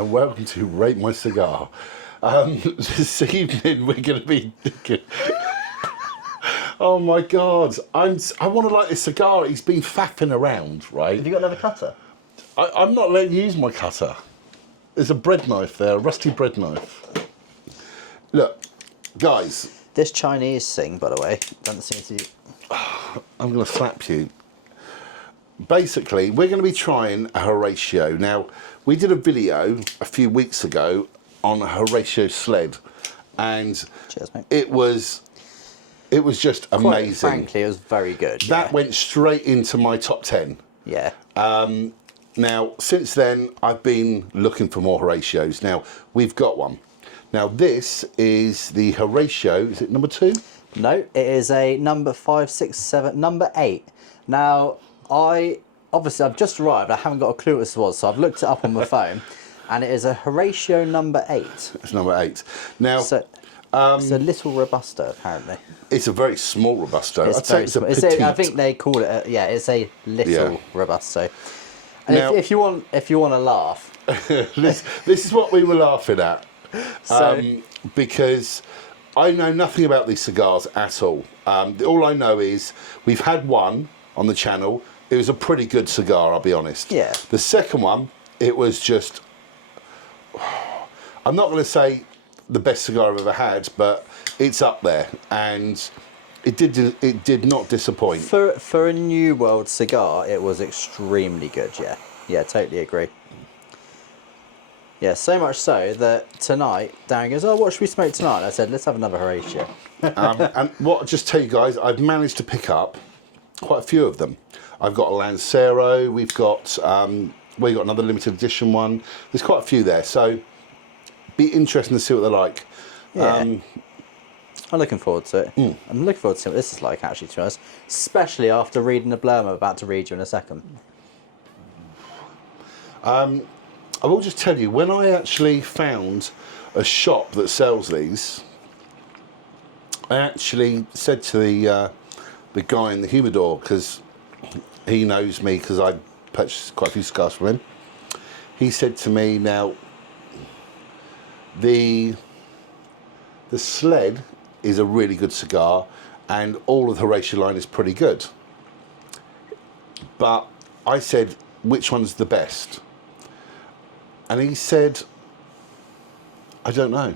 and welcome to Rate My Cigar. This evening we're going to be... Oh my God, I want to light this cigar. He's been faffing around, right? Have you got another cutter? I'm not letting you use my cutter. There's a bread knife there, a rusty bread knife. Look, guys. This Chinese thing, by the way, doesn't seem to... I'm going to slap you. Basically, we're going to be trying a Horatio. Now, we did a video a few weeks ago on a Horatio sled, and cheers, mate. it was just amazing. Quite frankly, it was very good. That went straight into my top 10. Yeah. Now, since then, I've been looking for more Horatios. Now, we've got one. Now, this is the Horatio. Is it number 2? No, it is a number 5, 6, 7, number 8. Now, I've just arrived. I haven't got a clue what this was, so I've looked it up on my phone, and it is a Horatio number 8. It's number 8. Now, so, it's a little Robusto, apparently. It's a very small Robusto. I'd say it's a petite. I think they call it. It's a little Robusto. And now, if you want to laugh, this is what we were laughing at, because I know nothing about these cigars at all. All I know is we've had one on the channel. It was a pretty good cigar, I'll be honest. Yeah. The second one, it was just... I'm not going to say the best cigar I've ever had, but it's up there, and it did not disappoint. For a New World cigar, it was extremely good. Yeah, totally agree. Yeah, so much so that tonight Darren goes, "Oh, what should we smoke tonight?" And I said, "Let's have another Horatio." And what I'll just tell you guys, I've managed to pick up quite a few of them. I've got a Lancero. We've got another limited edition one. There's quite a few there, so be interesting to see what they're like. Yeah. I'm looking forward to it. I'm looking forward to seeing what this is like, actually, to be honest. Especially after reading the blurb I'm about to read you in a second. I will just tell you, when I actually found a shop that sells these, I actually said to the guy in the humidor, because he knows me because I purchased quite a few cigars from him. He said to me, now, the sled is a really good cigar, and all of the Horatio line is pretty good. But I said, which one's the best? And he said, I don't know.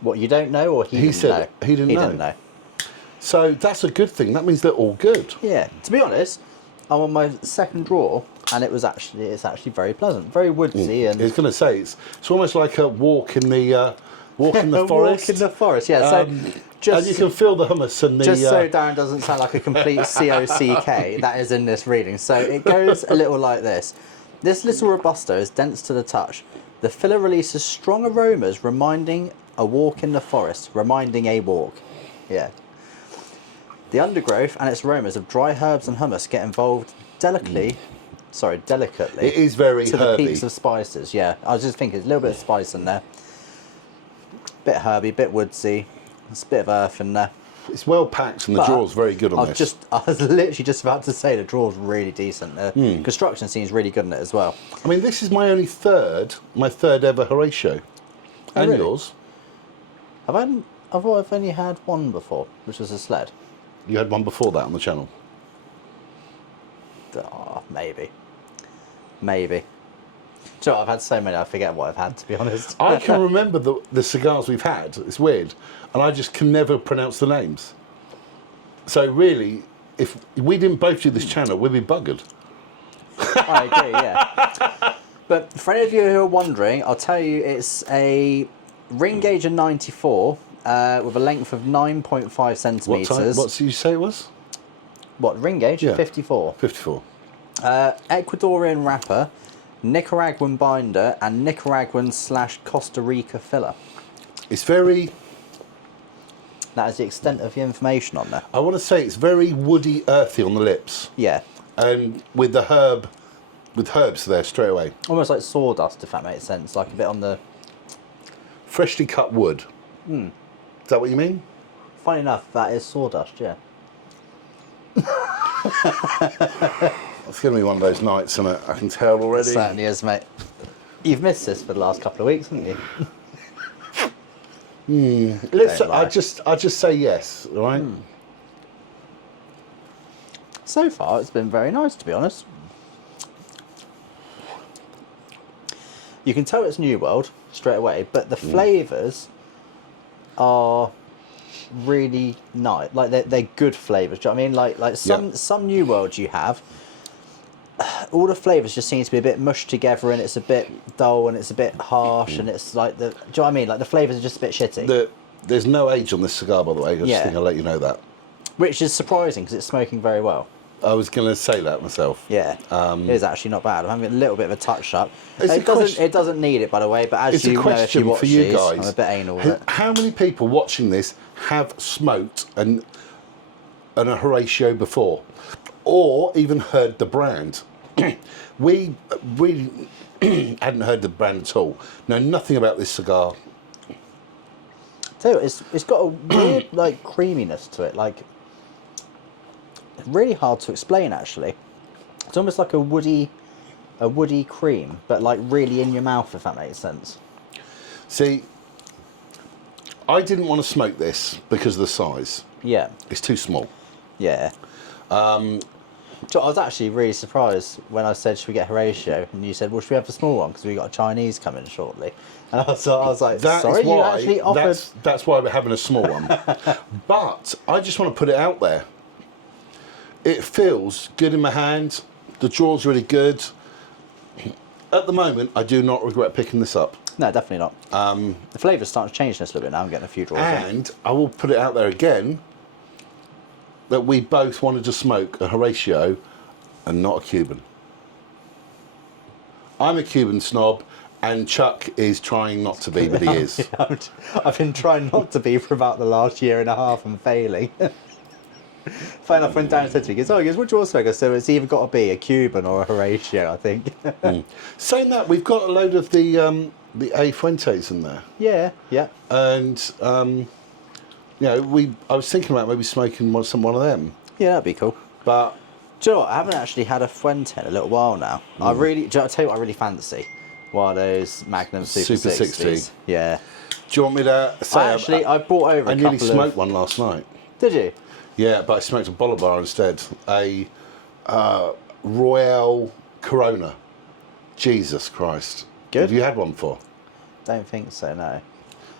What, you don't know, or he didn't know? He didn't know. So that's a good thing. That means they're all good. Yeah. To be honest, I'm on my second draw, and it's actually very pleasant, very woodsy. And I was going to say it's almost like a walk in the forest. Walk in the forest. Yeah. So and you can feel the hummus and the. Just so Darren doesn't sound like a complete COCK, that is in this reading. So it goes a little like this. This little Robusto is dense to the touch. The filler releases strong aromas, reminding a walk in the forest. Reminding a walk. Yeah. The undergrowth and its aromas of dry herbs and hummus get involved delicately. It is very herby. The peaks of spices. Yeah, I was just thinking, there's a little bit of spice in there. Bit herby, bit woodsy. There's a bit of earth in there. It's well packed, and the draw's very good on this. I was literally just about to say the draw's really decent. The construction seems really good in it as well. I mean, this is my third ever Horatio. And really? Yours? I've only had one before, which was a sled. You had one before that on the channel? Oh, maybe. So I've had so many, I forget what I've had, to be honest. I can remember the cigars we've had. It's weird. And I just can never pronounce the names. So really, if we didn't both do this channel, we'd be buggered. I agree, yeah. But for any of you who are wondering, I'll tell you it's a ring gauge of 94 with a length of 9.5 centimetres. What did you say it was? What, ring gauge? Yeah. 54. 54. Ecuadorian wrapper, Nicaraguan binder, and Nicaraguan/Costa Rica filler. It's very... That is the extent of the information on there. I want to say it's very woody, earthy on the lips. Yeah. And with herbs there straight away. Almost like sawdust, if that makes sense. Like a bit on the... Freshly cut wood. Is that what you mean? Funny enough, that is sawdust, yeah. It's going to be one of those nights, isn't it? I can tell already. It certainly is, mate. You've missed this for the last couple of weeks, haven't you? Listen, lie. I just say yes, all right? So far, it's been very nice, to be honest. You can tell it's New World straight away, but the flavours are really nice. Like they're good flavours. Do you know what I mean? Like some New Worlds you have, all the flavours just seem to be a bit mushed together, and it's a bit dull, and it's a bit harsh, and it's like do you know what I mean? Like the flavours are just a bit shitty. There's no age on this cigar, by the way. I just think I'll let you know that. Which is surprising because it's smoking very well. I was going to say that myself. Yeah, it is actually not bad. I'm having a little bit of a touch up. It's It doesn't need it, by the way. But as It's you a know, if question you watch for you these, guys. I'm a bit anal with it. How many people watching this have smoked a Horatio before, or even heard the brand? We hadn't heard the brand at all. Know nothing about this cigar. Tell you what, it's got a weird like creaminess to it. Like really hard to explain actually. It's almost like a woody cream, but like really in your mouth, if that makes sense. See, I didn't want to smoke this because of the size. Yeah. It's too small. Yeah. So I was actually really surprised when I said, should we get Horatio? And you said, well, should we have the small one? Because we got a Chinese coming shortly. And I was like, sorry, you actually offered... That's why we're having a small one. But I just want to put it out there. It feels good in my hand. The draw's really good. At the moment, I do not regret picking this up. No, definitely not. The flavour's starting to change this a little bit now. I'm getting a few draws. And I will put it out there again that we both wanted to smoke a Horatio and not a Cuban. I'm a Cuban snob, and Chuck is trying not to be, but he is. I've been trying not to be for about the last year and a half and failing. Funny enough, when Dan said to me, he goes, what do you want to smoke? So it's either got to be a Cuban or a Horatio, I think. Saying that, we've got a load of the A Fuentes in there. Yeah, yeah. And, you know, I was thinking about maybe smoking one of them. Yeah, that'd be cool. But do you know what? I haven't actually had a Fuente in a little while now. I'll tell you what I really fancy. One of those Magnum Super 60s. Yeah. Do you want me to say... I brought over I nearly smoked one last night. Did you? Yeah, but I smoked a Bolivar instead. A Royale Corona. Jesus Christ. Good. Have you had one before? Don't think so, no.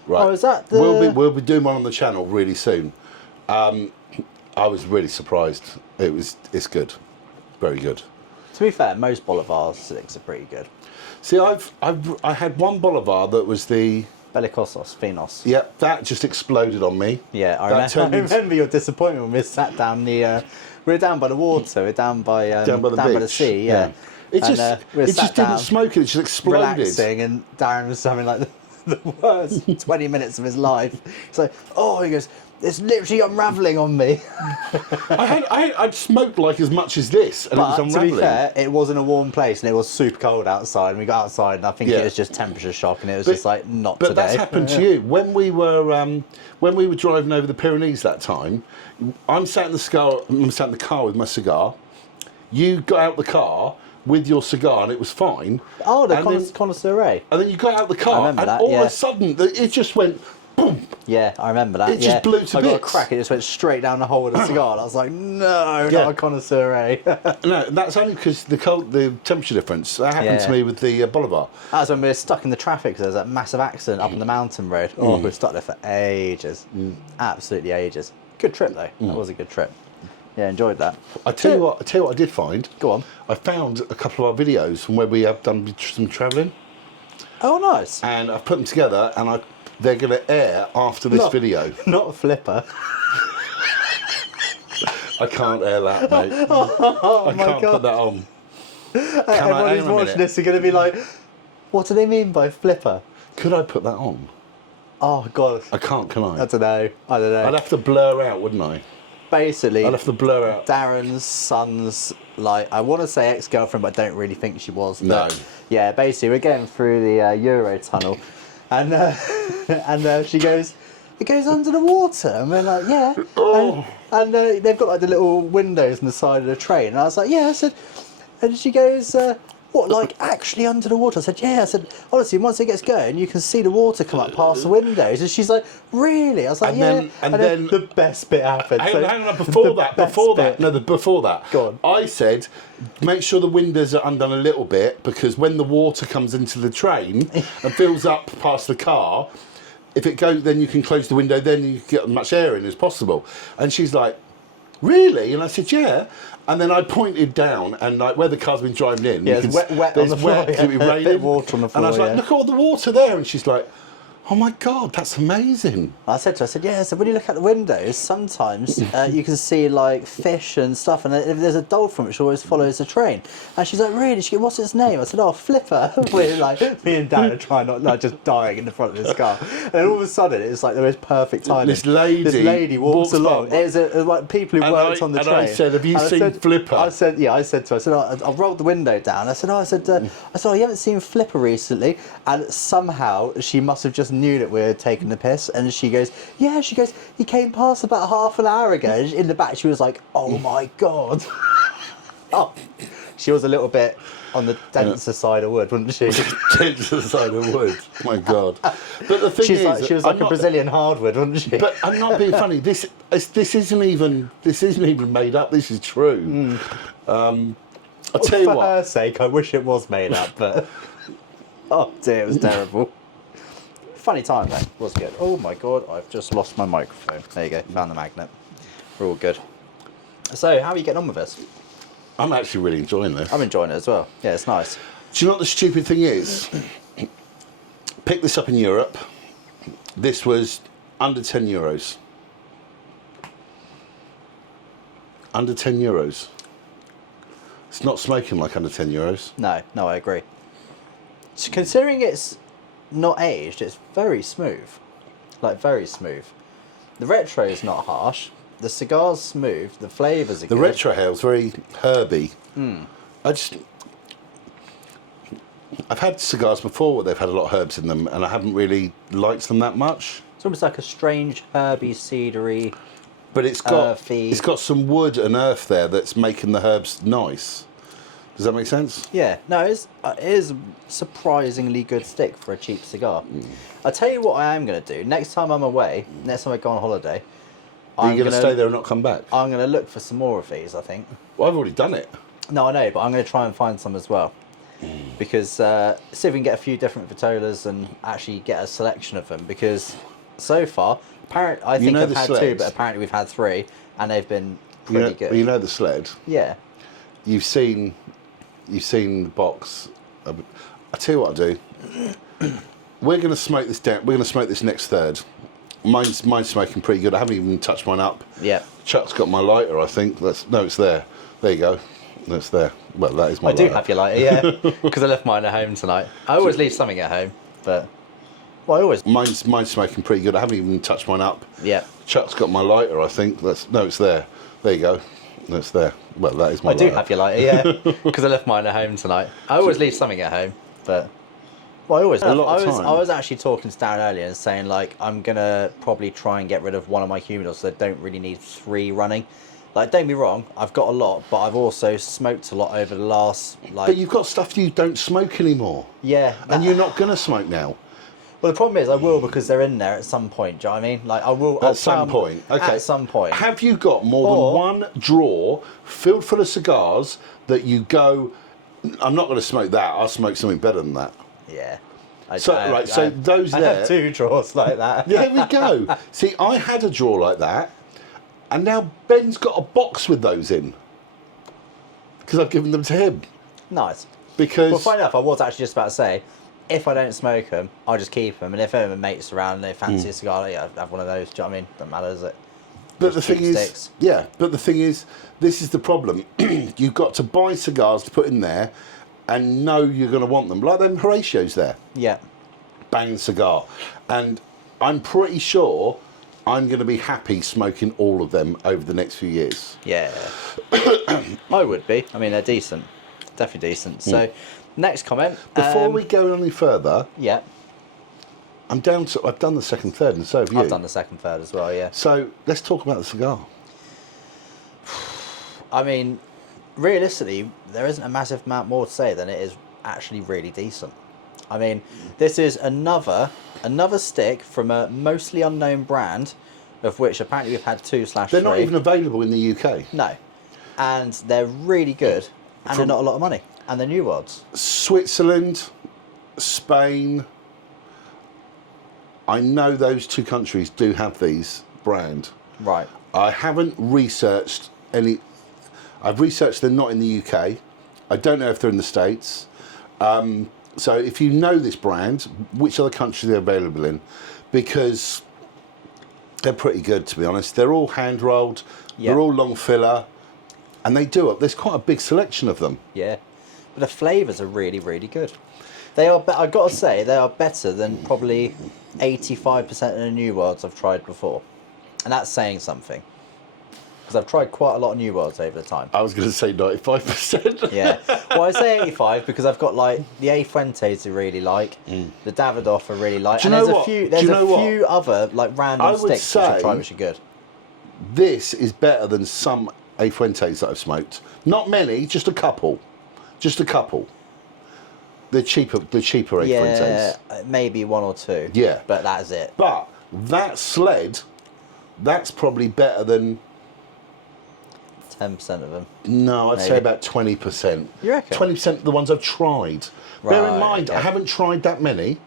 Right. Oh, is that the... We'll be doing one on the channel really soon. I was really surprised. It's good. Very good. To be fair, most Bolivar 6 are pretty good. See, I had one Bolivar that was the... Bellicosos, Phenos. Yeah, that just exploded on me. Yeah, I remember your disappointment when we sat down we were down by the water, we were down by the sea, yeah. It just didn't smoke, it just exploded. Relaxing, and Darren was having like the worst 20 minutes of his life. It's like, he goes, it's literally unravelling on me. I'd smoked like as much as this, and but it was unravelling. To be fair, it was in a warm place, and it was super cold outside, and we got outside, and I think it was just temperature shock, and it was just like, not today. But that's happened to you. When we were driving over the Pyrenees that time, I'm sat in the car with my cigar. You got out the car with your cigar, and it was fine. Oh, the connoisseur. And then you got out the car, and all of a sudden, it just went... Boom. Yeah, I remember that. It just blew to bits. I got a crack, it just went straight down the hole of the cigar. And I was like, no, not a connoisseur. No, that's only because the temperature difference. That happened to me with the Bolivar. That was when we were stuck in the traffic because there was that massive accident up on the mountain road. Oh, we were stuck there for ages. Absolutely ages. Good trip, though. That was a good trip. Yeah, enjoyed that. I tell you what I did find. Go on. I found a couple of our videos from where we have done some travelling. Oh, nice. And I've put them together, and they're going to air after this video. Not a flipper. I can't air that, mate. I can't put that on. Everyone who's watching this are going to be like, what do they mean by flipper? Could I put that on? Oh, God. I can't, can I? I don't know. I'd have to blur out, wouldn't I? Basically, I'd have to blur out. Darren's son's, like, I want to say ex-girlfriend, but I don't really think she was. No. Yeah, basically, we're getting through the Euro tunnel, and she goes, it goes under the water, and we're like, yeah. Oh. And they've got like the little windows on the side of the train, and I was like, yeah. I said, and she goes, what, like actually under the water? I said, yeah. I said, honestly, once it gets going, you can see the water come up past the windows. And she's like, really? I was like, And yeah. then the best bit happened. Hang on, before that, Go on. I said, make sure the windows are undone a little bit, because when the water comes into the train and fills up past the car, if it goes, then you can close the window, then you get as much air in as possible. And she's like, really? And I said, yeah. And then I pointed down, and like where the car's been driving in, yeah, it's wet on the floor. Because it raining. Bit of water on the floor. And I was like, look at all the water there. And she's like, oh my God, that's amazing. I said to her, I said, yeah, so when you look out the windows, sometimes you can see like fish and stuff, and if there's a dolphin which always follows the train. And she's like, really? She goes, what's its name? I said, oh, Flipper. We're like, me and Dad are trying not like just dying in the front of this car. And then all of a sudden, it's like the most perfect timing. This lady walks along. by. It was like people who worked on the train. And I said, have you seen Flipper? I said, yeah, I said to her, I rolled the window down. I said, oh, you haven't seen Flipper recently? And somehow she must have just knew that we were taking the piss, and she goes, yeah, he came past about half an hour ago. And in the back she was like, oh my God. Oh, she was a little bit on the denser side of wood, wasn't she? Denser side of wood. My God. But the thing is, she was like a Brazilian hardwood, wasn't she? But I'm not being funny. This isn't even made up. This is true. I'll tell you For what. her sake, I wish it was made up, but oh dear, it was terrible. Funny time though, was good. Oh my God, I've just lost my microphone. There you go, found the magnet. We're all good. So, how are you getting on with this? I'm actually really enjoying this. I'm enjoying it as well. Yeah, it's nice. Do you know what the stupid thing is? Picked this up in Europe. This was under €10. Under €10. It's not smoking like under €10. No, I agree. So considering it's not aged, it's very smooth. Like, very smooth. The retro is not harsh. The cigar's smooth. The flavours are good. The retro hail's very herby. I've had cigars before where they've had a lot of herbs in them, and I haven't really liked them that much. It's almost like a strange herby, cedary, but it's got some wood and earth there that's making the herbs nice. Does that make sense? Yeah, no, it is a surprisingly good stick for a cheap cigar. I'll tell you what I am going to do. Next time I'm away, next time I go on holiday, Are you going to stay there and not come back? I'm going to look for some more of these, I think. Well, I've already done it. No, I know, but I'm going to try and find some as well. Because see if we can get a few different Vitolas and actually get a selection of them. Because so far, apparently, I think I've had two, but apparently we've had three, and they've been pretty good. You know the sled? Yeah. You've seen the box. I'll tell you what I'll do. We're going to smoke this down. We're going to smoke this next third. Mine's smoking pretty good. I haven't even touched mine up. Yeah. Chuck's got my lighter, I think. No, it's there. There you go. No, it's there. Well, that is my lighter. I do have your lighter, yeah. Because I left mine at home tonight. I always leave something at home, but... Well, I always... Mine's smoking pretty good. I haven't even touched mine up. Yeah. Chuck's got my lighter, I think. No, it's there. There you go. No, it's there. Well, that is my lighter. I do have your lighter, yeah. Because I left mine at home tonight. I always leave something at home, but... Well, I was actually talking to Darren earlier and saying, like, I'm going to probably try and get rid of one of my humidors so I don't really need 3 running. Like, don't be wrong, I've got a lot, but I've also smoked a lot over the last, like... But you've got stuff you don't smoke anymore. Yeah. And you're not going to smoke now. Well, the problem is I will, because they're in there at some point, do you know what I mean? Like, I will... At some point, okay. At some point. Have you got more than one drawer filled full of cigars that you go, I'm not going to smoke that, I'll smoke something better than that? Yeah. Those there... I have 2 drawers like that. Yeah, there we go. See, I had a drawer like that, and now Ben's got a box with those in. Because I've given them to him. Nice. Because... Well, funny enough, I was actually just about to say, if I don't smoke them, I'll just keep them. And if any of my mates around and they fancy a cigar, yeah, I'll have one of those. Do you know what I mean? Doesn't matter, does it? But the thing is, but the thing is, this is the problem. You've got to buy cigars to put in there and know you're going to want them. Like them Horacio's there. Yeah. Banging cigar. And I'm pretty sure I'm going to be happy smoking all of them over the next few years. Yeah. I would be. I mean, they're decent. Definitely decent. So, next comment. Before we go any further, yeah, I've done the second third, and so have you. I've done the second third as well, yeah. So let's talk about the cigar. I mean, realistically, there isn't a massive amount more to say than it is actually really decent. I mean, this is another stick from a mostly unknown brand, of which apparently we've had 2/3. They're not even available in the UK. No, and they're really good, and they're not a lot of money, and they're new ones. Switzerland, Spain. I know those two countries do have these brand. Right. I haven't researched any. I've researched they're not in the UK. I don't know if they're in the States. So if you know this brand, which other countries they're available in, because they're pretty good, to be honest. They're all hand rolled. Yeah. They're all long filler, and they do it. There's quite a big selection of them. Yeah, but the flavours are really, really good. They are. I've got to say, they are better than probably 85% of the new worlds I've tried before, and that's saying something. Because I've tried quite a lot of new worlds over the time. I was going to say 95%. Yeah. Well, I say 85 because I've got like the A Fuentes I really like, the Davidoff I really like, Do you and know there's what? a few. Do There's you know a what? few other like random I would sticks which I've say- tried which are good. This is better than some A Fuentes that I've smoked. Not many, just a couple. Just a couple. The cheaper A Yeah, Fuentes. maybe one or two. Yeah. But that's it. But that sled, that's probably better than, 10% of them. no, I'd say Maybe. about 20%. You reckon? 20% of the ones I've tried. Bear in Right, mind, I okay. haven't tried that many,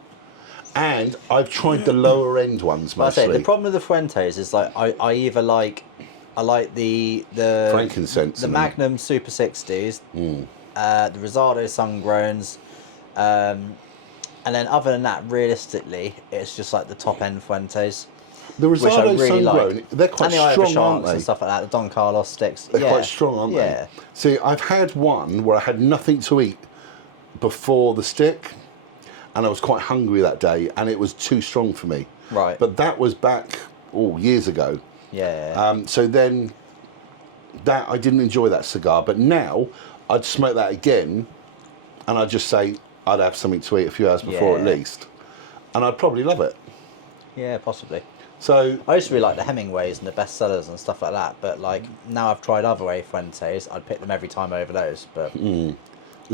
and I've tried the lower end ones But I mostly. say the problem with the Fuentes is like I either like the Frankincense the and- Magnum Super 60s, the Rosado Sungrowns, and then other than that, realistically, it's just like the top end Fuentes. The Which I Rosado really Sungrown, like. they're quite And the Irish strong, aren't Sharks they? and stuff like that, the Don Carlos sticks. They're yeah. quite strong, aren't Yeah. they? See, I've had one where I had nothing to eat before the stick, and I was quite hungry that day, and it was too strong for me. Right. But that was back years ago. Yeah. So then, that I didn't enjoy that cigar. But now, I'd smoke that again, and I'd just say I'd have something to eat a few hours before at Yeah. least, and I'd probably love it. Yeah, possibly. So I used to really like the Hemingways and the bestsellers and stuff like that, but like now I've tried other A Fuentes, I'd pick them every time over those. But the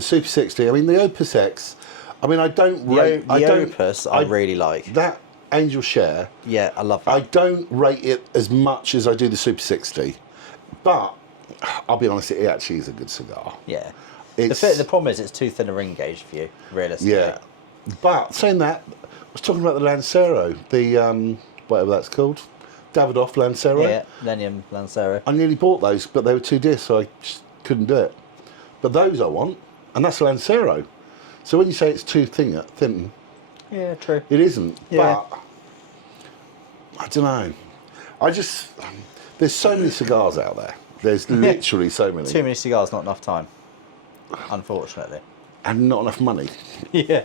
Super 60, I mean the Opus X, I mean I don't rate. the Opus I really like. that Angel Share. Yeah, I love that. I don't rate it as much as I do the Super 60, but I'll be honest, it actually is a good cigar. Yeah. It's, The problem is it's too thin a ring gauge for you, realistically. yeah, but saying that, I was talking about the Lancero, the whatever that's called, Davidoff Lancero. Yeah, Lenium Lancero. I nearly bought those, but they were too dear, so I just couldn't do it. But those I want, and that's Lancero. So when you say it's too thin, Yeah, true. it isn't. Yeah. But I don't know. There's so many cigars out there. There's literally so many, Too many cigars, not enough time. Unfortunately. and not enough money. Yeah.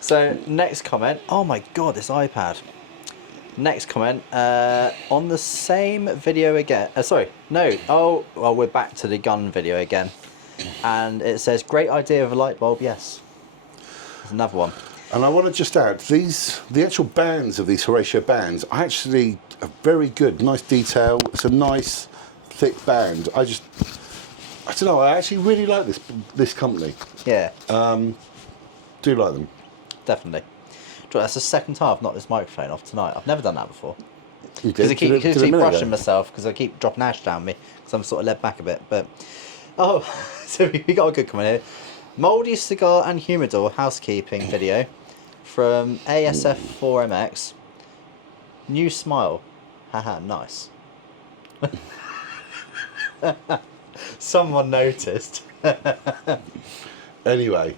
So next comment. Oh my god, this iPad. Next comment. On the same video again. Sorry, no. Oh, well, we're back to the gun video again, and it says, "Great idea of a light bulb." Yes. There's another one. And I want to just add, the actual bands of these Horatio bands are actually very good, nice detail. It's a nice, thick band. I don't know, I actually really like this company. Yeah, Do like them. definitely. That's the second time I've knocked this microphone off tonight. I've never done that before. You Because I did, keep, did a keep minute brushing ago. myself because I keep dropping ash down me because I'm sort of led back a bit. But so we got a good comment here. Mouldy cigar and humidor housekeeping video from ASF4MX. New smile. Haha, nice. Someone noticed. Anyway,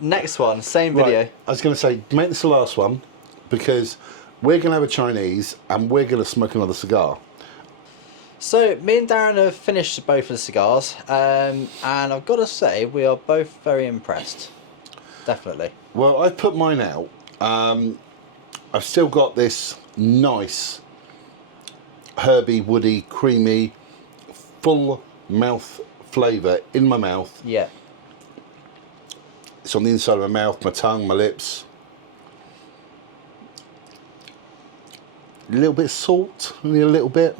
Next one, same video. right, I was going to say, make this the last one, because we're going to have a Chinese and we're going to smoke another cigar. So, me and Darren have finished both of the cigars, and I've got to say, we are both very impressed. Definitely. Well, I've put mine out. I've still got this nice, herby, woody, creamy, full mouth flavour in my mouth. Yeah. It's on the inside of my mouth, my tongue, my lips. A little bit of salt, only a little bit.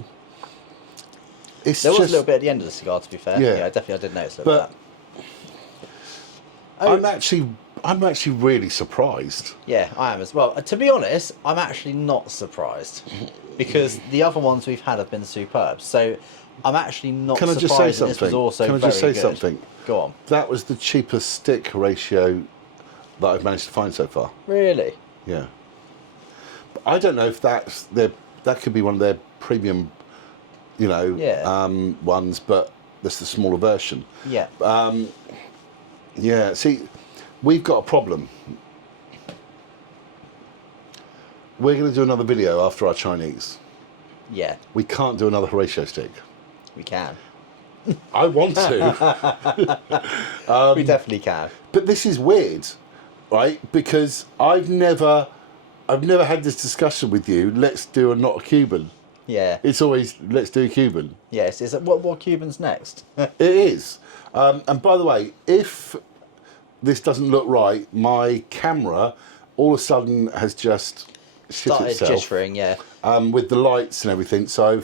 it's There was just, a little bit at the end of the cigar, to be fair. Yeah. I definitely did notice a little but bit of I'm actually really surprised. that. Yeah, I am as well. To be honest, I'm actually not surprised because the other ones we've had have been superb. So I'm actually not Can I surprised just say that this was something? also Can I very just say good. something? Go on. That was the cheapest stick ratio that I've managed to find so far. Really? Yeah. But I don't know if that could be one of their premium, Yeah. ones, but that's the smaller version. Yeah. Yeah. See, we've got a problem. We're going to do another video after our Chinese. Yeah. We can't do another Horatio stick. We can. I want to. We definitely can. But this is weird, right? Because I've never had this discussion with you. Let's do a not a Cuban. Yeah. It's always let's do a Cuban. Yes. Is it what Cuban's next? It is. And by the way, if this doesn't look right, my camera all of a sudden has just shit Started itself. jittering. Yeah. With the lights and everything. So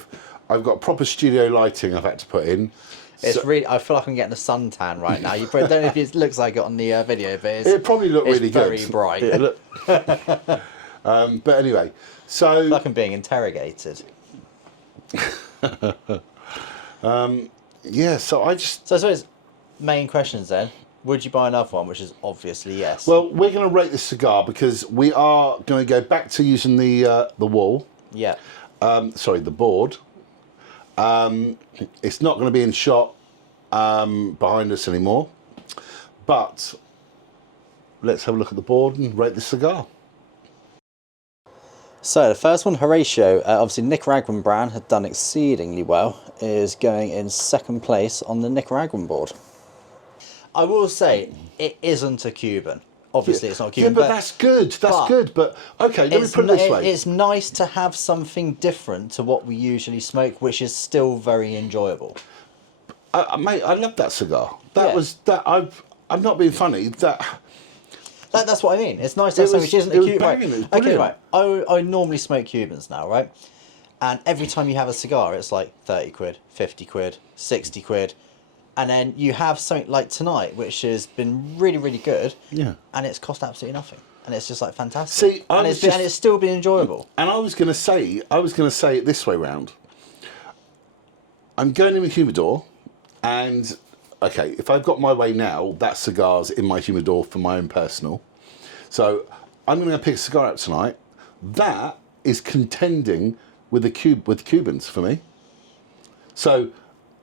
I've got proper studio lighting I've had to put in. It's really. I feel like I'm getting a suntan right now. You probably don't know if it looks like it on the video, but It probably looked really good. Very bright. But anyway, so Like I'm being interrogated. yeah, so I just So I suppose main questions then. Would you buy another one? Which is obviously yes. well, we're going to rate this cigar because we are going to go back to using the wall. Yeah. Sorry, the board. It's not going to be in shot behind us anymore. But let's have a look at the board and rate the cigar. So the first one, Horatio, obviously Nicaraguan brand, had done exceedingly well, is going in second place on the Nicaraguan board. I will say, it isn't a Cuban. Obviously it's not a Cuban. Yeah, but that's good. That's good. But okay, let me put it this way. It's nice to have something different to what we usually smoke, which is still very enjoyable. Mate, I love that cigar. That Yeah. was that. I'm not being funny. That's what I mean. It's nice to have something which isn't a Cuban. banging, it was Okay, brilliant. right. I normally smoke Cubans now, right? And every time you have a cigar, it's like 30 quid, 50 quid, 60 quid. And then you have something like tonight, which has been really, really good. Yeah. And it's cost absolutely nothing. And it's just like fantastic. See, and it's still been enjoyable. And I was going to say it this way round. I'm going in the humidor, and okay, if I've got my way now, that cigar's in my humidor for my own personal. So I'm going to pick a cigar out tonight. That is contending with with Cubans for me. So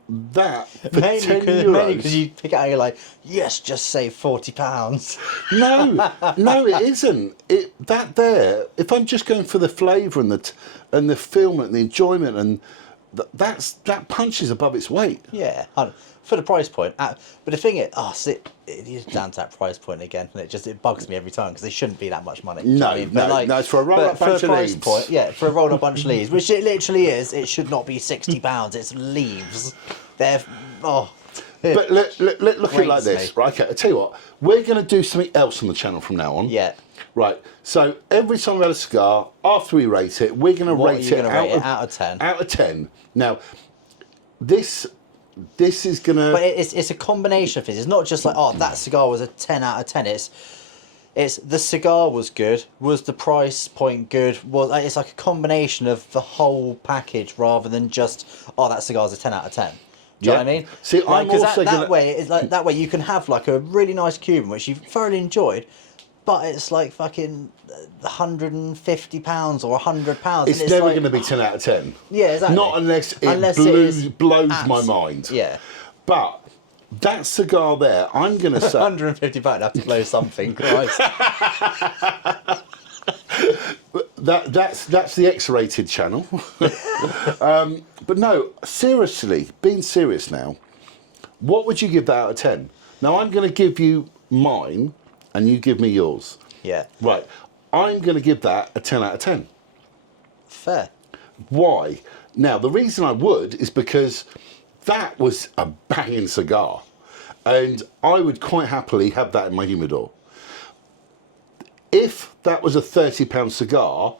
that for Mainly because you pick it out and you're like, yes, just save £40. No, it isn't. If I'm just going for the flavour and the fulfillment and the enjoyment, and that punches above its weight. Yeah, for the price point. But the thing is, it is down to that price point again, and it bugs me every time because they shouldn't be that much money. Do you know what I mean? But no, it's for a roll-up bunch of leaves. Point, yeah, for a roll-up bunch of leaves, which it literally is. It should not be £60. It's leaves. They're But look at it like Grates this, me. right? Okay, I tell you what, we're going to do something else on the channel from now on. Yeah. Right. So every time we have a cigar, after we rate it, we're going to What are rate you it gonna rate it out of 10? Out of 10. Now, this is going to. But it's a combination of things. It's not just like, oh, that cigar was a 10 out of 10. It's the cigar was good. Was the price point good? It's like a combination of the whole package rather than just, oh, that cigar's a 10 out of 10. Do you know what I mean? See, I'm also that way it's like that way you can have like a really nice Cuban which you've thoroughly enjoyed, but it's like fucking £150 or £100. It's never going to be 10 out of 10. Yeah, exactly. Not unless it blows my mind. Yeah. But that cigar there, I'm going to say. £150, I'd have to blow something. Christ. That's the X-rated channel. But no, seriously, being serious now, what would you give that out of 10? Now I'm going to give you mine, and you give me yours. Yeah. Right. I'm going to give that a 10 out of 10. Fair. Why? Now, the reason I would is because that was a banging cigar, and I would quite happily have that in my humidor. If that was a £30 cigar,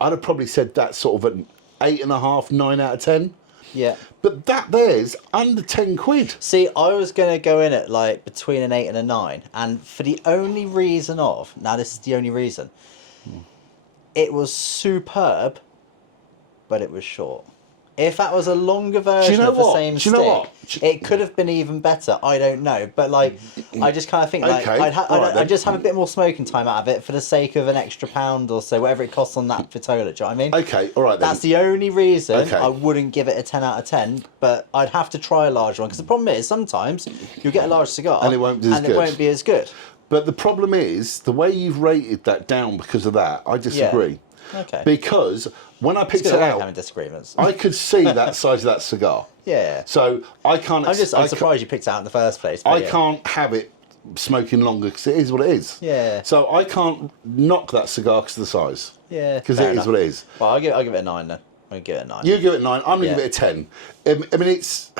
I'd have probably said that's sort of an 8.5, 9 out of 10. Yeah. But that there's under 10 quid. See, I was going to go in at like between an 8 and a 9. And for the only reason of, now this is the only reason, it was superb, but it was short. If that was a longer version of the same stick, it could have been even better. I don't know. But like, I just kind of think like, Okay. I'd just have a bit more smoking time out of it for the sake of an extra £1 or so, whatever it costs on that Vitola. Do you know what I mean? Okay, all right then. That's the only reason Okay. I wouldn't give it a 10 out of 10, but I'd have to try a large one. Because the problem is, sometimes you'll get a large cigar And it won't be as good. good. But the problem is, the way you've rated that down because of that, I disagree. Okay. Because when I picked It's it good, I like out, having disagreements. I could see that size of that cigar. Yeah. So I can't. I'm surprised you picked it out in the first place. I can't have it smoking longer because it is what it is. Yeah. So I can't knock that cigar because of the size. Yeah. Because it is what it is. Well, I'll give it a 9 then. I'll give it a 9. You give it 9. I'm going to Yeah. give it a 10. I mean, it's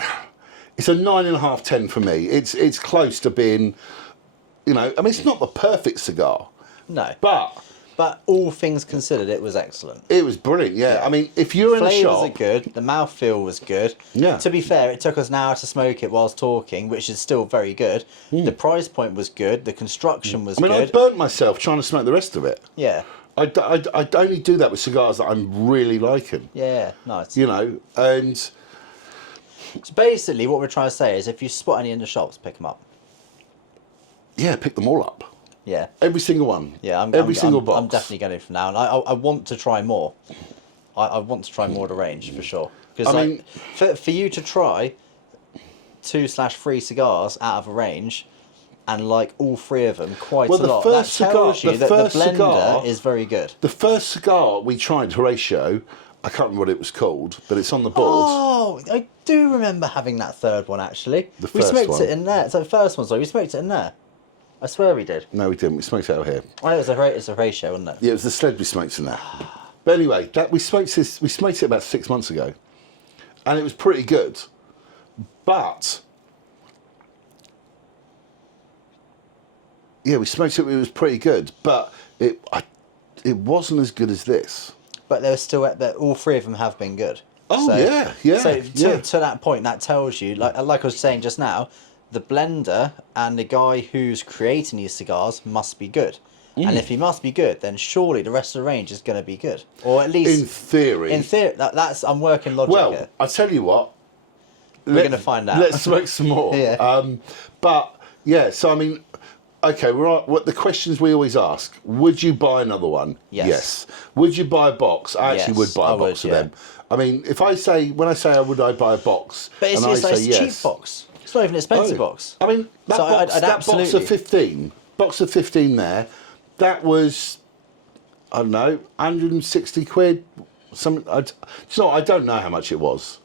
a 9.5, 10 for me. It's close to being, you know. I mean, it's not the perfect cigar, No. but all things considered, it was excellent. it was brilliant. Yeah. I mean, if you're in a Flavours shop, are good. The mouthfeel was good. Yeah. To be fair, it took us an hour to smoke it whilst talking, which is still very good. The price point was good. The construction was I mean, I good. burnt myself trying to smoke the rest of it. Yeah. I only do that with cigars that I'm really liking. Yeah. Nice. You know, and So basically, what we're trying to say is, if you spot any in the shops, pick them up. yeah, pick them all up. Yeah. Every single one. Yeah. Every single box. I'm definitely going from now, and I want to try more. I want to try more of the range for sure. Because I mean, for you to try 2/3 cigars out of a range, and like all three of them quite Well, a the lot, first that tells cigar- you the that the first blender cigar- is very good. The first cigar we tried, Horatio, I can't remember what it was called, but it's on the board. Oh, I do remember having that third one actually. The we first smoked one. it in there. So the first one, sorry, we smoked it in there. I swear we did. No, we didn't. We smoked it out here. Oh, it's a ratio, wasn't it? Yeah, it was the sled we smoked in there. But anyway, we smoked it about 6 months ago, and it was pretty good. But yeah, we smoked it. It was pretty good, but it wasn't as good as this. But there was still all three of them have been good. Oh, So- yeah. So to that point, that tells you, like I was saying just now, the blender and the guy who's creating these cigars must be good. And if he must be good, then surely the rest of the range is going to be good, or at least In theory. That's I'm working logic Well, here. I tell you what. We're going to find out. Let's smoke some more. Yeah. But yeah, so I mean, okay, what the questions we always ask: would you buy another one? Yes. Would you buy a box? I actually Yes, would buy I a box would, of them. I mean, when I say I buy a box, But it's and I just like say it's a yes. cheap box. It's not even an expensive box. I mean, that So box, I'd that box absolutely- of 15, there, that was, I don't know, 160 quid. Something. I don't know how much it was,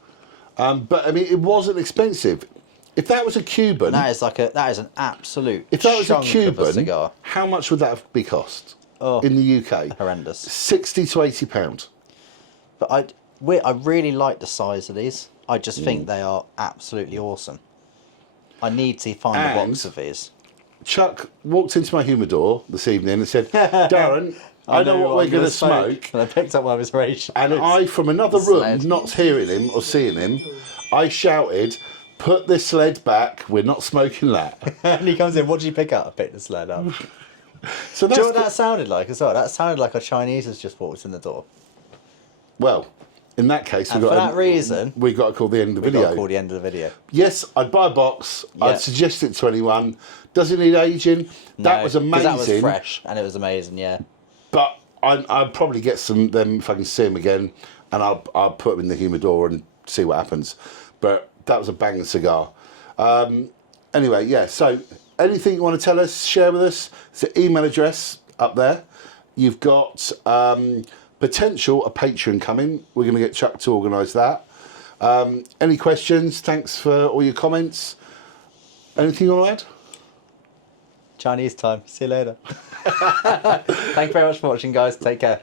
but I mean, it wasn't expensive. If that was a Cuban, That is an absolute. if that was a chunk of Cuban, cigar, how much would that be cost Oh. in the UK? horrendous. 60 to 80 pounds. But I really like the size of these. I just think they are absolutely awesome. I need to find a box of these. Chuck walked into my humidor this evening and said, "Darren, I know what we're going to smoke." And I picked up one of his ratios. And I, from another room, Sled. not hearing him or seeing him, I shouted, "Put the sled back, we're not smoking that." And he comes in, what did you pick up? I picked the sled up. So Do that's you know what that sounded like as well? That sounded like a Chinese has just walked in the door. well, in that case, And for that reason, we got to call the end of the we've got to video. call the end of the video. Yes, I'd buy a box. Yeah. I'd suggest it to anyone. Does it need aging? That No, was 'cause amazing. That was fresh, and it was amazing, yeah. But I'd probably get some of them if I can see them again, and I'll put them in the humidor and see what happens. But that was a banging cigar. Anyway, yeah, so anything you want to tell us, share with us, it's the email address up there. You've got potential a Patreon coming. We're going to get Chuck to organise that. Any questions? Thanks for all your comments. Anything you want to add? Chinese time. See you later. Thank you very much for watching, guys. Take care.